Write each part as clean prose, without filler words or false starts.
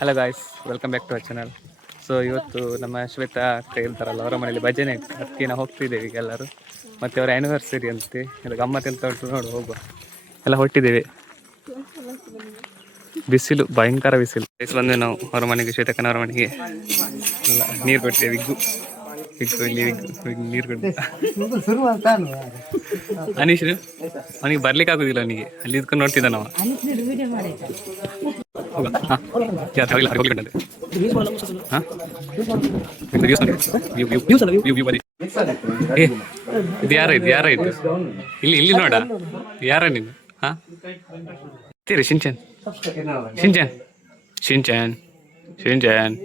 Hello guys, welcome back to our channel. So ಇವತ್ತು ನಮ್ಮ ಶ್ವೇತಾ ಅಕ್ಕ ಇರ್ತಾರಲ್ಲ, ಅವರ ಮನೇಲಿ ಭಜನೆ ಇತ್ತು. ಅದಕ್ಕೆ ನಾವು ಹೋಗ್ತಿದ್ದೇವೆ ಈಗ ಎಲ್ಲರೂ. ಮತ್ತು ಅವರ ಆ್ಯನಿವರ್ಸರಿ ಅಂತೆ, ಎಲ್ಲ ಗಮ್ಮತ್ತು ಅಂತ ಉಂಟು. ನೋಡು ಹೋಗುವ, ಎಲ್ಲ ಹೊಟ್ಟಿದ್ದೇವೆ. ಬಿಸಿಲು, ಭಯಂಕರ ಬಿಸಿಲು. ಬಂದರೆ ನಾವು ಅವರ ಮನೆಗೆ, ಶ್ವೇತಕ್ಕನವರ ಮನೆಗೆ ಎಲ್ಲ ನೀರು ಕೊಡ್ತೇವೆ. ವಿಗ್ಗು ನೀರು ಕೊಡ್ತೇವೆ. ಅನೀಶ್ ಅವನಿಗೆ ಬರ್ಲಿಕ್ಕೆ ಆಗೋದಿಲ್ಲ, ಅವನಿಗೆ ಅಲ್ಲಿ ಇದ್ಕೊಂಡು ನೋಡ್ತಿದ್ದ ನಾವು. ಇದು ಯಾರಾಯ್ತು ಇಲ್ಲಿ ನೋಡ, ಯಾರ ನೀನು? ಹಾ ಶಿಂಚಾನ್ ಶಿಂಚಾನ್ ಶಿಂಚಾನ್ ಶಿಂಚಾನ್.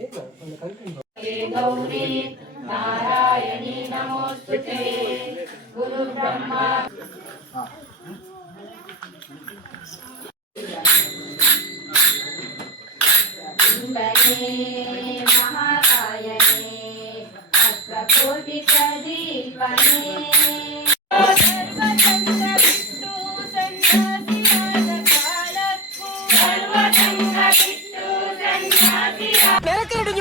ನಾರಾಯಣಿ ನಮೋಸ್ತುತೇ ಗುರು ಬ್ರಹ್ಮ. ಮಹಾಕಾಯನೇ ಅಸ್ತ್ರಕೋಟಿ ಪ್ರದೀಪನೇ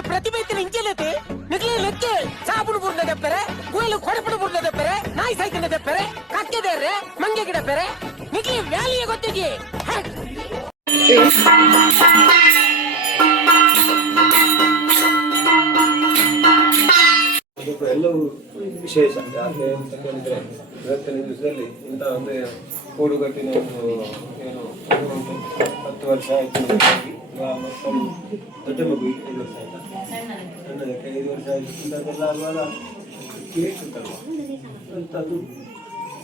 ಪ್ರತಿಭೆ ಇಂಚಲತೆ ನಿಕ್ಲೆ ಲೆಕ್ಕೆ ಸಾಬುಡು ಬುರ್ನ ದಪ್ಪರೆ ಗುಯಲು ಕೊಡಪಡು ಬುರ್ನ ದಪ್ಪರೆ ನಾಯಿ ಸೈಕಲ್ ದಪ್ಪರೆ ಕಕ್ಕೆದೇರ್ರೆ ಮಂಗೆ ಗಿಡ ಪೆರೆ ನಿಕ್ಲೆ ವ್ಯಾಲಿಯ ಗೊತ್ತಿಗೆ ಎಲ್ಲವೂ ವಿಶೇಷ. ಯಾಕೆ ಅಂತಂದ್ರೆ ಇವತ್ತಿನ ದಿವಸದಲ್ಲಿ ಇಂಥ ಒಂದು ಕೂಡುಗಟ್ಟಿನ ಒಂದು ಏನು 10 ವರ್ಷ ಆಯ್ತು. ದೊಡ್ಡ ಮಗು 5 ವರ್ಷ ಆಯ್ತಾ, ಸಣ್ಣದಕ್ಕೆ 5 ವರ್ಷ ಆಯ್ತು. ಅದೆಲ್ಲ ಆಗುವಾಗ ಕೇಕ್ ಉಂಟಲ್ವ ಅಂಥದ್ದು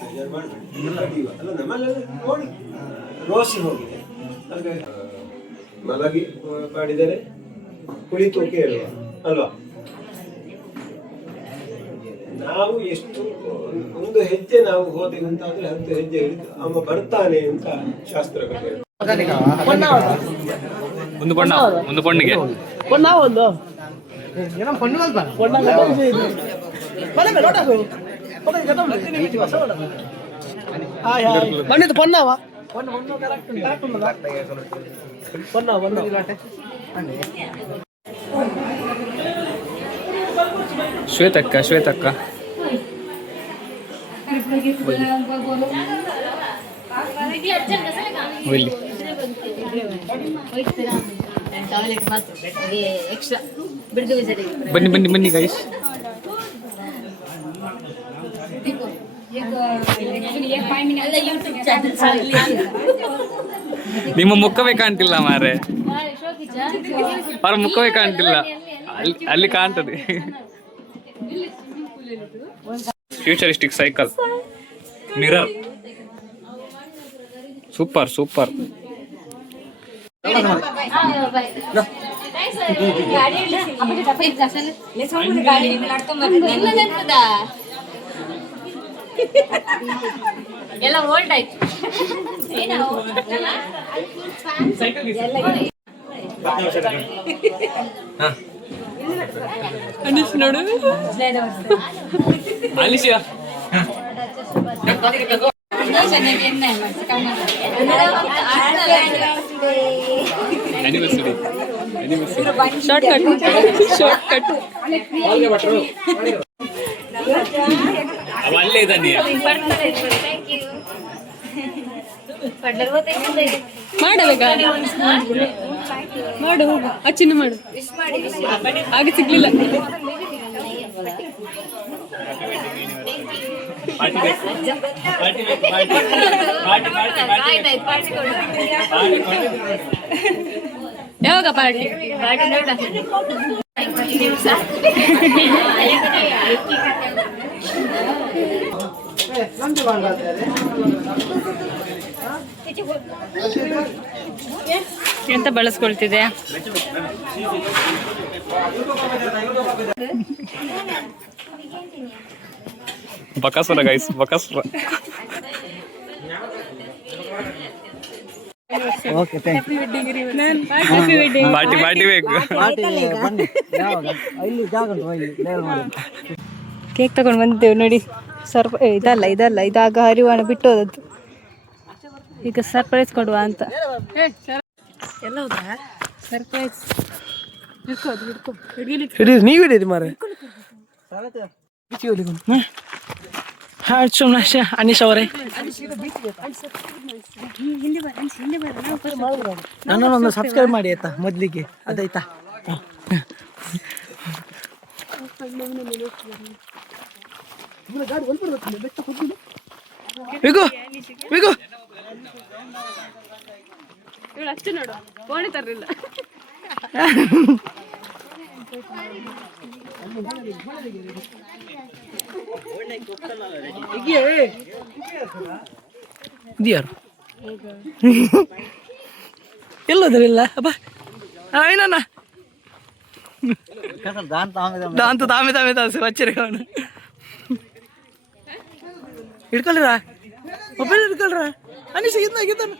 ಬೇಜಾರು ಮಾಡಬೇಡಿ. ಅಲ್ಲ ನಮ್ಮಲ್ಲೆಲ್ಲ ನೋಡಿ ರೋಸಿ ಹೋಗಿದೆ. ಹಾಗೆ ಮಲಗಿ ಪಾಡಿದರೆ ಕುಳಿತು ಕೇಳುವ ಅಲ್ವಾ. ನಾವು ಎಷ್ಟು ಒಂದು ಹೆಜ್ಜೆ ನಾವು ಹೋದೆವು ಅಂತ ಆದ್ರೆ 10 ಹೆಜ್ಜೆ ಹಿಡಿದು ಅಮ್ಮ ಬರ್ತಾನೆ ಅಂತ ಶಾಸ್ತ್ರಗಳು. ಒಂದು ಪೊಣ್ಣಿಗೆ ಶ್ವೇತಕ್ಕ ಬನ್ನಿ ಗೈಸ್. ನಿಮ್ಮ ಮುಖವೇ ಕಾಣ್ತಿಲ್ಲ ಮಾರೆ, ಅವರ ಮುಖವೇ ಕಾಣ್ತಿಲ್ಲ. ಅಲ್ಲಿ ಕಾಣ್ತದೆ. Futuristic cycle, mirror, super. ಎಲ್ಲ ಓಲ್ಡ್ ಆಯ್ತು. ಅನೀಶ್ ನೋಡು, ಅಲಿಶಿಯಾ ಶಾರ್ಟ್ ಕಟ್ ಅಲ್ಲೇ ಇದ್ದಾನೆ. ಮಾಡಬೇಕಾ ಮಾಡು, ಹೋಗು ಅಚ್ಚಿನ ಮಾಡು. ಹಾಗೆ ಸಿಗ್ಲಿಲ್ಲ. ಯಾವಾಗ ಪಾರ್ಟಿ? ಎಂತ ಬಳಸ್ಕೊಳ್ತಿದೆ? ಬಕಾಸುರ ಗೈಸ್, ಬಕಾಸುರ. ಪಾರ್ಟಿ ಬೇಕು. ಕೇಕ್ ತಗೊಂಡು ಬಂದಿದ್ದೇವೆ ನೋಡಿ. ಇದಲ್ಲ ಇದಾಗ ಹರಿವಾಣ ಬಿಟ್ಟೋದದ್ದು. ಈಗ ಸರ್ಪ್ರೈಸ್ ಕೊಡುವ ಅಂತ. ಸರ್ಪ್ರೈಸ್ ಹಿಡ್ಕೋ ಹಿಡ್ಕೋ ಹಿಡೀರಿ ನೀವು ಹಿಡೀರಿ ಮಾರೆ ಅನೀಶ್ ಅವರೇ ನನ್ನನ್ನು ಸಬ್ಸ್ಕ್ರೈಬ್ ಮಾಡಿ ಆಯ್ತಾ ಮೊದಲಿಗೆ ಅದಾಯ್ತಾ ವಿಗು ವಿಗು ಇವಳು ಅಷ್ಟು ನೋಡು ಫೋನೇ ತರಲಿಲ್ಲ ಇದ್ಯಾರು ಎಲ್ಲೋದ್ರಿಲ್ಲ ಅಪ್ಪ ಏನಣ್ಣ దాంతో తామే తాసి వచ్చారు కావున ఇడుకోలేరా మొబైల్ ఇడుకోలేరా అని సిగిందా గిద్దాను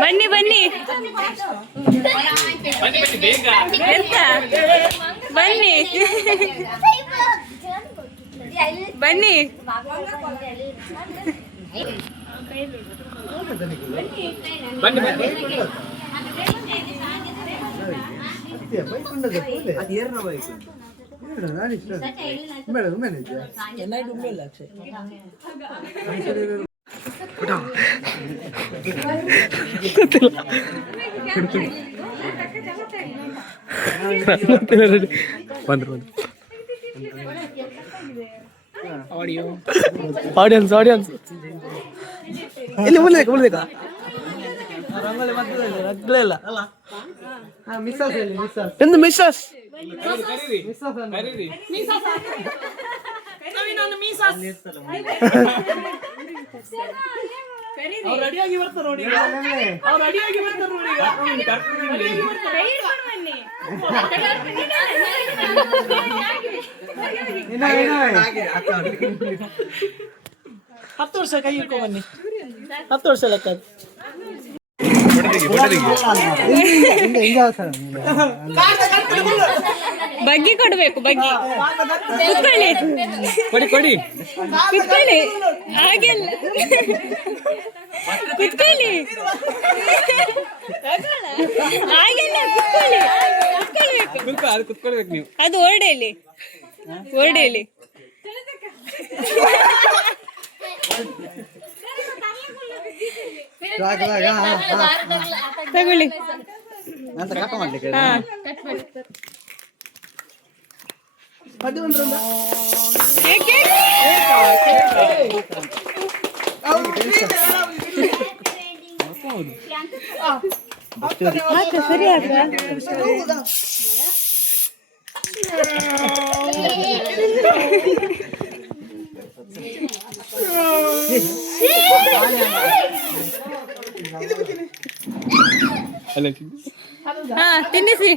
ಬನ್ನಿ ಬನ್ನಿ ಎಂತ ಬನ್ನಿ ಬನ್ನಿ ಬಂದ್ರು ಆಡಿಯನ್ಸ್ ಆಡಿಯನ್ಸ್ ಇಲ್ಲಿ ಮುಂದeka ರಂಗೋಲಿ ಮಧ್ಯದಲ್ಲಿ ರಗ್ಲೇ ಇಲ್ಲ ಅಲ್ಲ ಮಿಸ್ಸಸ್ ಹೇಳಿ ಮಿಸ್ಸಸ್ ಎಂದು ಮಿಸ್ಸಸ್ ಅವ್ರು ರೆಡಿಯಾಗಿ ಬರ್ತಾರೆ ನೋಡಿ ಅವ್ರು ರೆಡಿಯಾಗಿ ಬರ್ತಾರೆ ನೋಡಿ ಹತ್ತು ವರ್ಷ ಕೈ ಇಟ್ಕೊಂಡ್ ಬನ್ನಿ 10 ವರ್ಷ ಲೆಕ್ಕ ಬಗ್ಗಿ ಕೊಡ್ಬೇಕು ಬಗ್ಗಿ ಕುತ್ಕೊಳ್ಳಿ ಕೊಡಿ ಕೊಡಿ ಕುತ್ಕೊಳ್ಳಿ ಹಾಗೆಲ್ಲ ಕುತ್ಕೊಳ್ಳಿ ಹಾಗೆಲ್ಲ ಕುತ್ಕೊಳ್ಳಿ ಕುತ್ಕೊಳ್ಬೇಕು ಸ್ವಲ್ಪ ಅದು ಕುತ್ಕೊಳ್ಬೇಕು ನೀವು ಅದು ಓರ್ಡೆಯಲ್ಲಿ ಓರ್ಡೆಯಲ್ಲಿ ತಗೊಳ್ಳಿ ಸರಿ ಹಾ ತಿನ್ನಿಸಿ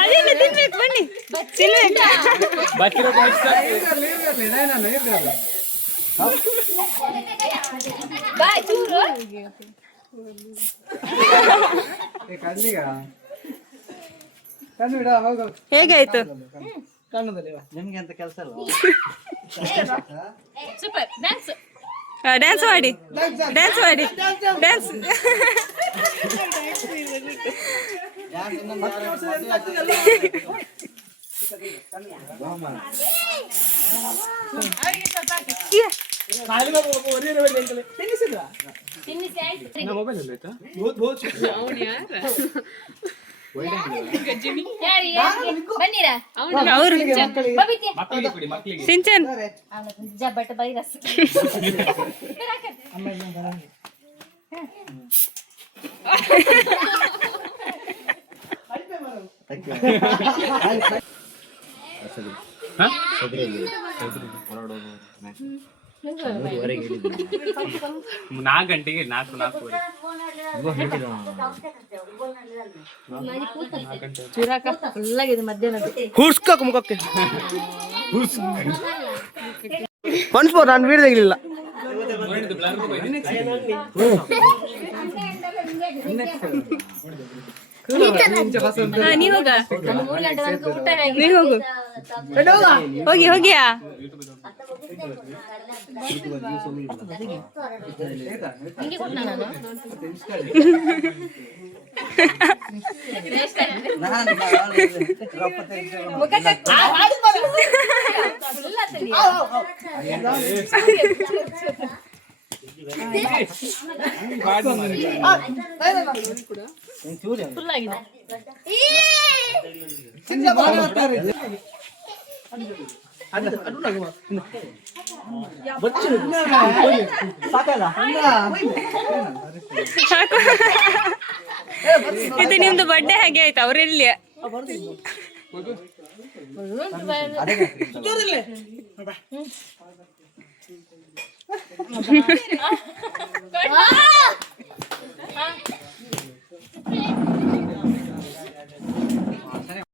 ಅದೇನು ತಿನ್ಬೇಕು ಬನ್ನಿ ತಿನ್ಬೇಕು ಹೇಗಾಯ್ತು ನಿಮ್ಗೆ ಅಂತ ಕೆಲಸ ಅಲ್ಲ ಡ್ಯಾನ್ಸ್ ಮಾಡಿ ಡ್ಯಾನ್ಸ್ ಮಾಡಿ ಡ್ಯಾನ್ಸ್ ಸಿಂಚನ್ ನಾಲ್ಕು ಗಂಟೆಗೆ ನಾಲ್ಕೂವರೆ ಹುಡ್ಸ್ಕೋಕ್ ಮುಖಕ್ಕೆ ಮನ್ಸ್ಬೋ ನಾನು ವೀಡಿಯೋ ತೆಗಿಲಿಲ್ಲ ನೀ ಹೋಗ ನೀ ಹೋಗು ಹೋಗಿ ಹೋಗಿಯಾ ಇದು ನಿಮ್ದು ಬರ್ಡೇ ಹಾಗೆ ಆಯ್ತು ಅವ್ರೆಲ್ಲಿ